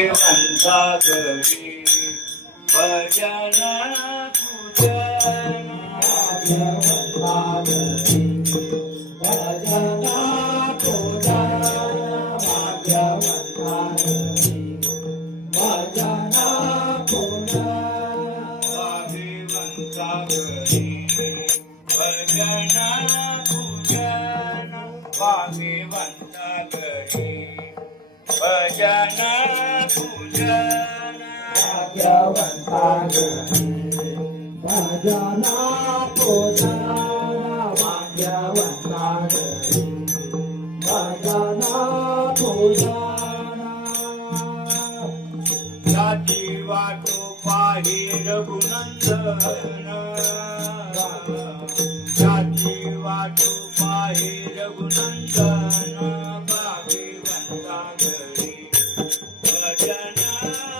वंशागरी भजन पूजन भाग्यवंतागरी भजन पूजन भाग्यवंतागरी भजन पूजन भाग्यवंतागरी भजन पूजन भाग्यवंतागरी भजन पूजन भाग्यवंतागरी भजन पूजन भाग्यवंतागरी भजन पूजन जाती वाटो पाहि रघुनंदन जाती वाटो पाहि रघुनंदन भाग्यवंतागरी भजन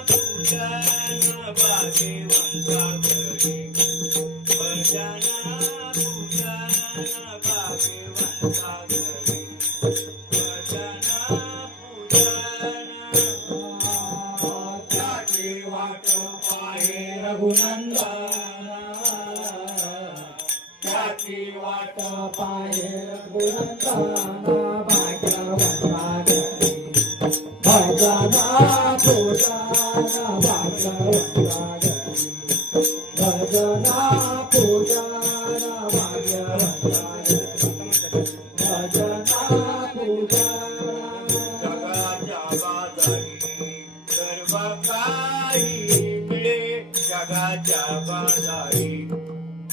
पूजन भाग्यवंतागरी भजन पूजन भाग्यवंतागरी भजन पूजन जाती वाटो पाहि रघुनंदन जाती वाटो पाहि रघुनंदन भाग्यवंतागरी भजन पूजन भाग्यवंतागरी भजन पूजन भाग्यवंतागरी भजन पूजन जगाच्या बाजारी सर्व काही मिळे जगाच्या बाजारी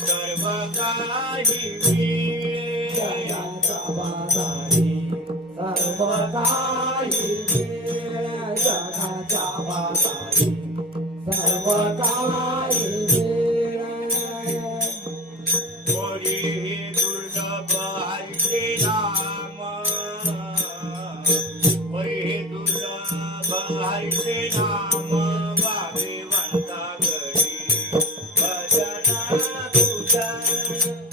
सर्व काही मिळे जगाच्या बाजारी सर्व काही मिळे जगाच्या बाजारी सर्व काही मिळे कोणी दुर्लभ हरिचे नाम कोणी दुर्लभ हरिचे नाम भाग्यवंतागरी भजन पूजन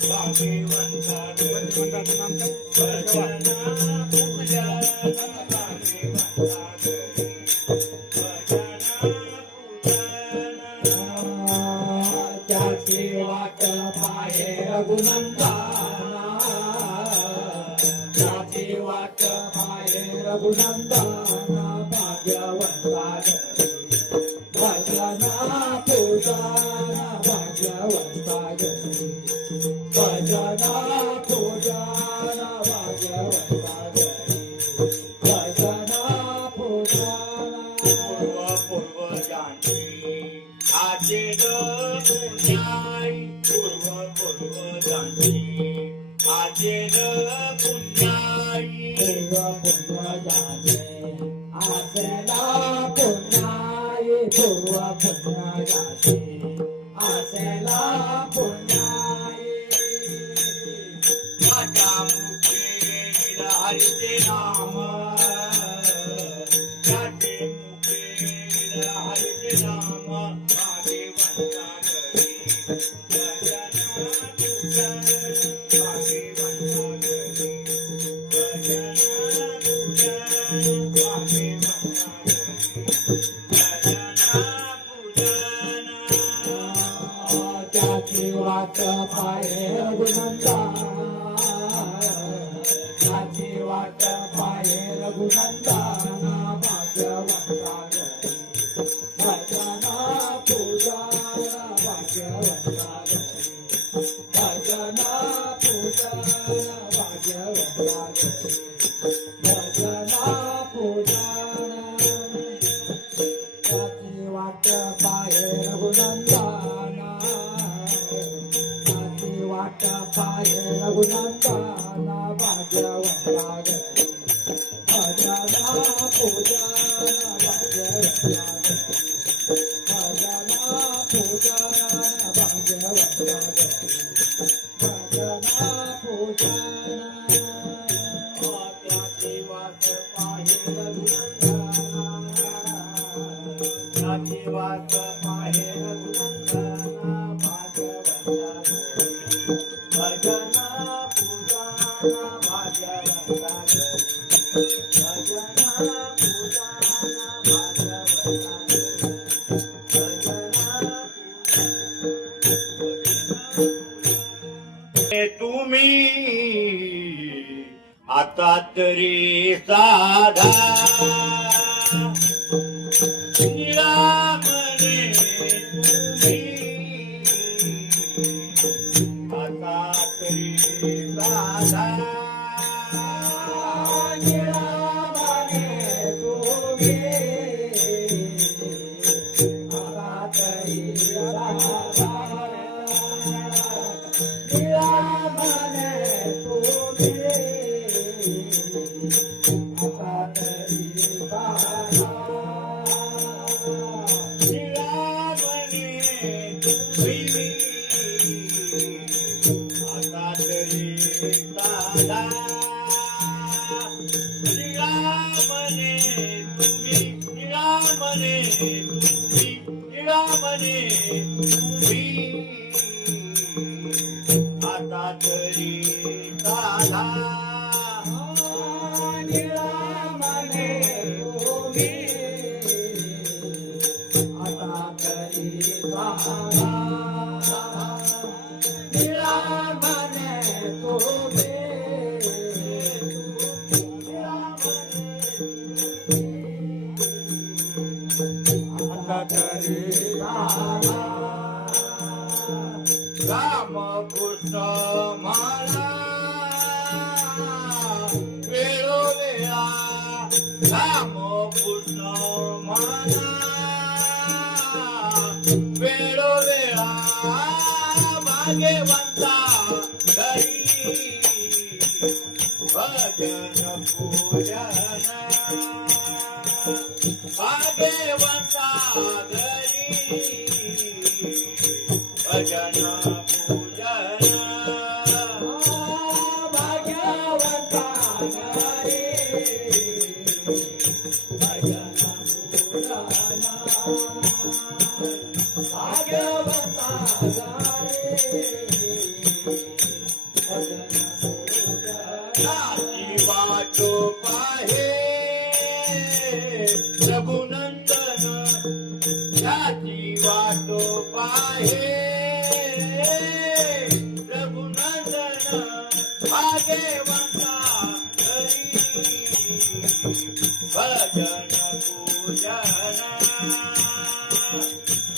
भाग्यवंतागरी भजन पूजन भाग्यवंतागरी भजन पूजन जाती वाट पाहे रघुनंदन जाती वाट पाहे रघुनंदन भाग्यवंतागरी भजन पूजन भाग्यवंतागरी भजन पूजन भाग्यवंतागरी भजन पूजन पूर्वजांची आचेल पुण्याई पूर्वजांची आचेल पुण्याई पूर्वजांचे आचेल पुण्याई पूर्वजांचे आचेल पुण्याई माझ्या मुखे हरिचे नाम माझे मुखे हरिचे नाम भाग्यवंतागरी भजन पूजन भाग्यवंतागरी भजन पूजन भाग्यवंतागरी भजन पूजन जाती वाट पाहे रघुनंदन जाती वाट पाहे रघुनंदन भाग्यवंतागरी भजन पूजन भाग्यवंतागरी भजन पूजन भाग्यवंतागरी भजन पूजन जाती वाट पाहे रघुनंदन जाती वाट पाहे रघुनंदन भाग्यवंतागरी भजन पूजन भाग्यवंतागरी भजन पूजन भाग्यवंतागरी भजन पूजन जाती वाट पाहे रघुनंदन जाती वाट पाहे रघुनंदन भाग्यवंतागरी भजन पूजन भाग्यवंतागरी भजन पूजन भाग्यवंतागरी तुम्ही आता तरी साधा निरामने तुम्ही आता तरी साधा निरामने तुम्ही आता तरी साधा आता तरी साधा निरामने तुम्ही आता तरी साधा निरामने तुम्ही आता तरी साधा राम कृष्ण मला वेळोवेळा राम कृष्ण मला वेळोवेळा भाग्यवंता घरी भजन पूजन भाग्यवंता घरी भजन पूजन भाग्यवंता घरी भजन पूजन भाग्यवंता घरी भजन पूजन वाटो पाहे रघुनंदन जाती वाटो पाहे रघुनंदन भाग्यवंता घरी भजन पूजन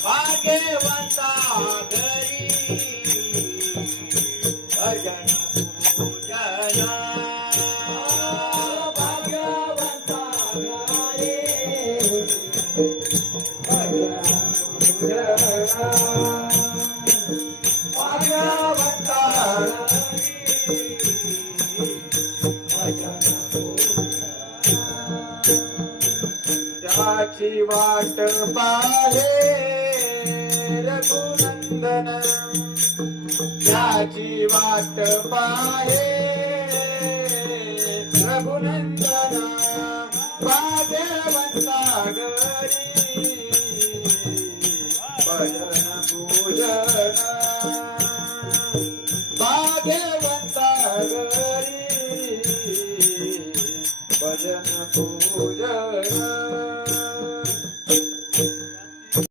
भाग्यवंता घरी भजन पूजन भाग्यवंता घरी भाग्यवंता त्याची वाट पाहे रघुनंदन त्याची वाट पाहे रघुनंदन